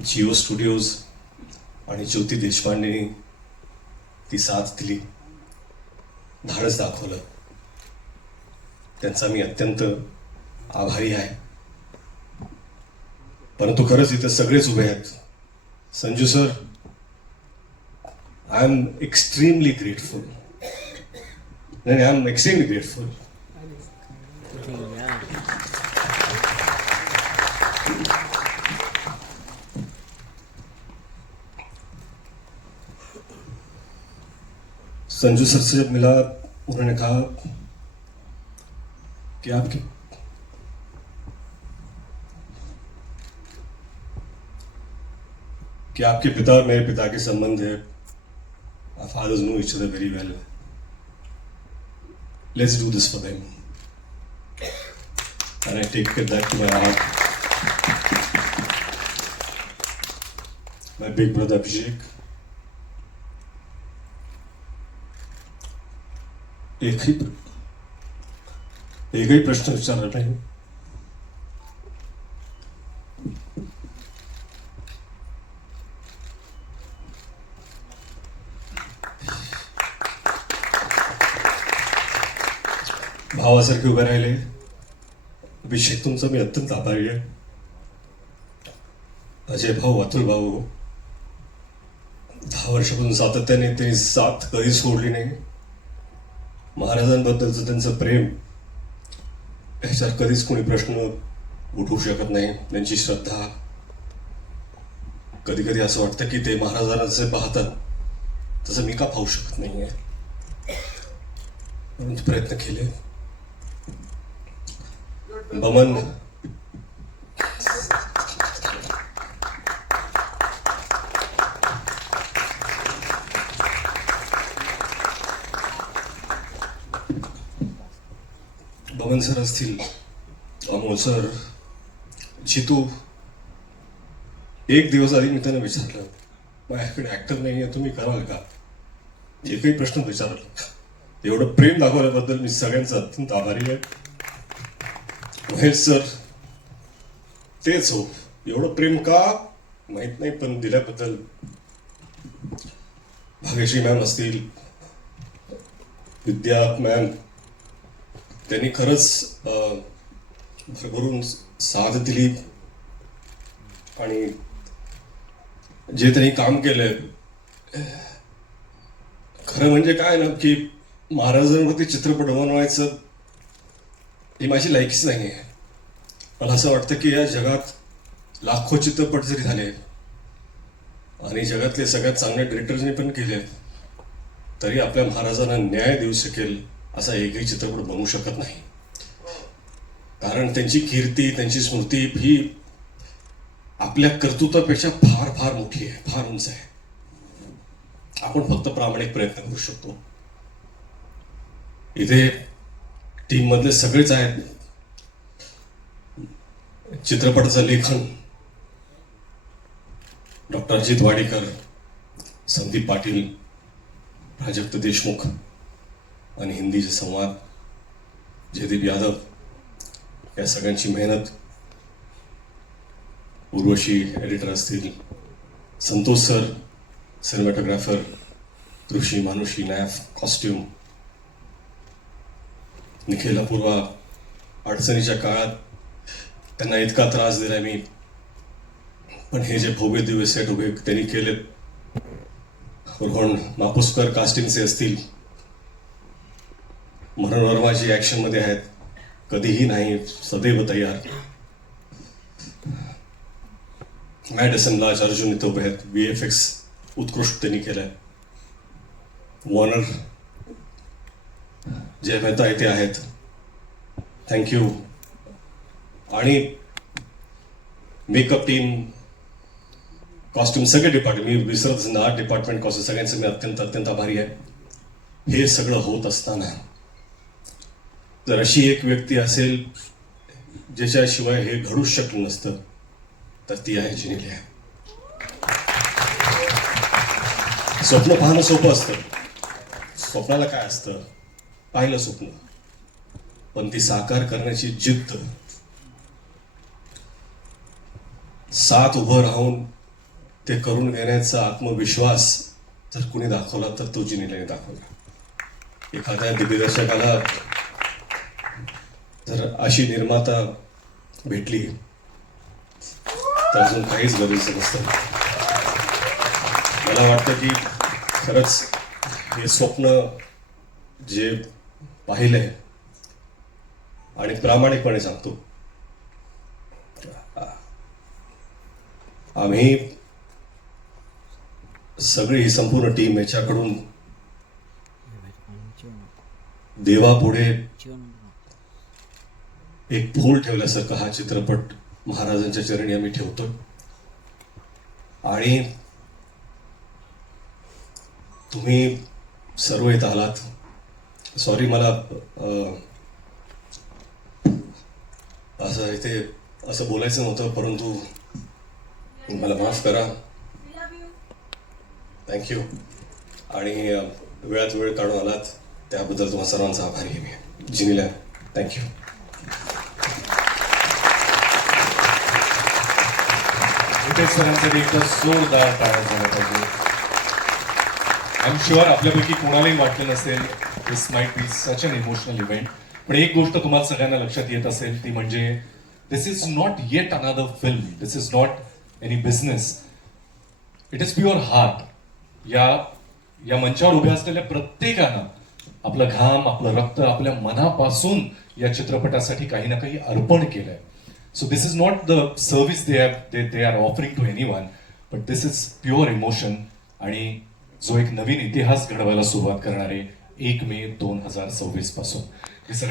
Jio studios आणि ज्योती देशपांडेनी ती साथ दिली, धाडस दाखवलं. त्यांचा मी अत्यंत आभारी आहे. परंतु खरंच इथे सगळेच उभे आहेत. Sanju sir, I am extremely grateful. नाही, I am extremely grateful. Sanju sir से जब मिला, उन्होंने कहा कि आपके पिता और मेरे पिता के संबंध है. Our fathers know each other very well. Let's do this for them. And I take that to my heart. My big brother Abhishek. एकही प्रश्न विचारला नाही. भावासारखे उभे राहिले. अभिषेक, तुमचा मी अत्यंत आभारी आहे. अजय भाऊ, अतुल भाऊ, 10 वर्षापासून सातत्याने ते साथ कधी सोडली नाही. महाराजांबद्दलचं त्यांचं प्रेम, ह्याच्यावर कधीच कोणी प्रश्न उठवू शकत नाही. त्यांची श्रद्धा, कधी कधी असं वाटतं की ते महाराजांना जसे पाहतात तसं मी का पाहू शकत नाहीये. परंतु प्रयत्न केले. बमन, बमन सर असतील, अमोल सर, जितू. एक दिवस आधी मी त्यांना विचारलं, माझ्याकडे ऍक्टर नाही आहे, तुम्ही कराल का? एकही प्रश्न विचारला. एवढं प्रेम दाखवल्याबद्दल मी सगळ्यांचा अत्यंत आभारी आहे. महेश सर, तेच हो, एवढं प्रेम का माहित नाही, पण दिल्याबद्दल. भाग्यश्री मॅम असतील, विद्या मॅम, त्यांनी खरंच भरभरून साथ दिली. आणि जे त्यांनी काम केलंय, खरं म्हणजे काय ना, की महाराजांवरती चित्रपट बनवायचं ही माझी लायकीच नाही आहे. मला असं वाटतं की या जगात लाखो चित्रपट जरी झाले आणि जगातले सगळ्यात चांगले डिरेक्टर्सनी पण केले, तरी आपल्या महाराजांना न्याय देऊ शकेल असा एकही चित्रपट बनवू शकत नाही. कारण त्यांची कीर्ती, त्यांची स्मृती ही आपल्या कर्तृत्वापेक्षा फार फार मोठी आहे, फार उंच आहे. आपण फक्त प्रामाणिक प्रयत्न करू शकतो. इथे टीम मधले सगळेच आहेत. चित्रपटाचं लेखन डॉक्टर अजित वाडेकर, संदीप पाटील, प्राजक्त देशमुख, आणि हिंदीचे संवाद जयदीप यादव. या सगळ्यांची मेहनत. उर्वशी एडिटर असतील, संतोष सर सिनेमॅटोग्राफर, ऋषी, मानुषी, नॅफ, कॉस्ट्युम, निखिल, अपूर्वा. अडचणीच्या काळात त्यांना इतका त्रास दिलाय मी, पण हे जे भव्य दिव्य सेट उभे त्यांनी केलेत. रोहन मापुसकर कास्टिंगचे असतील, मनोहर वर्मा जी ऍक्शन मध्ये आहेत, कधीही नाही, सदैव तयार. मॅडिसन लाज, अर्जुन इथं उभे आहेत. VFX उत्कृष्ट त्यांनी केलंय. वॉर्नर, जय मेहता इथे आहेत, थँक्यू. आणि मेकअप टीम, कॉस्ट्युम, सगळे डिपार्टमेंट, मी विसरत ना, आर्ट डिपार्टमेंट, कॉस्ट्युम, सगळ्यांचं मी अत्यंत अत्यंत आभारी आहे. हे सगळं होत असताना जर अशी एक व्यक्ती असेल ज्याच्याशिवाय हे घडूच शकलं नसतं, तर ती आहे जिनिलिया. स्वप्न पाहणं सोपं असतं. स्वप्नाला काय असतं? पाहिलं स्वप्न, पण ती साकार करण्याची जिद्द, साथ उभं राहून ते करून घेण्याचा आत्मविश्वास जर कुणी दाखवला तर तो जिनीलाने दाखवला. एखाद्या दिग्दर्शकाला जर अशी निर्माता भेटली तर अजून काहीच गरजेचं नसतं. मला वाटतं की खरंच हे स्वप्न जे पाहिलंय आणि प्रामाणिकपणे सांगतो, आम्ही सगळी ही संपूर्ण टीम याच्याकडून देवापुढे एक फूल ठेवल्यासारखं हा चित्रपट महाराजांच्या चरणी आम्ही ठेवतोय. आणि तुम्ही सर्व इथं आलात. सॉरी, मला असं इथे असं बोलायचं नव्हतं, परंतु मला माफ करा. थँक्यू. आणि वेळात वेळ काढून आलात त्याबद्दल तुम्हा सर्वांचा आभारी आहे मी. जिनीला थँक्यू. रितेश सरांसाठी एकदा जोरदार टाळ्या झाल्या पाहिजे. आय एम शुअर आपल्यापैकी कोणालाही वाटलं नसेल this might be such an emotional event. पण एक गोष्ट तुम्हाला सगळ्यांना लक्षात येत असेल ती म्हणजे this is not yet another film, this is not any business, it is pure heart. या मंचावर उभ्या असलेल्या प्रत्येकानं आपलं घाम, आपलं रक्त, आपल्या मनापासून या चित्रपटासाठी काही ना काही अर्पण केलंय. So this is not the service they are offering to anyone, but this is pure emotion. आणि जो एक नवीन इतिहास घडवायला सुरुवात करणारे 1 मे 2026 पासून हे सगळ्या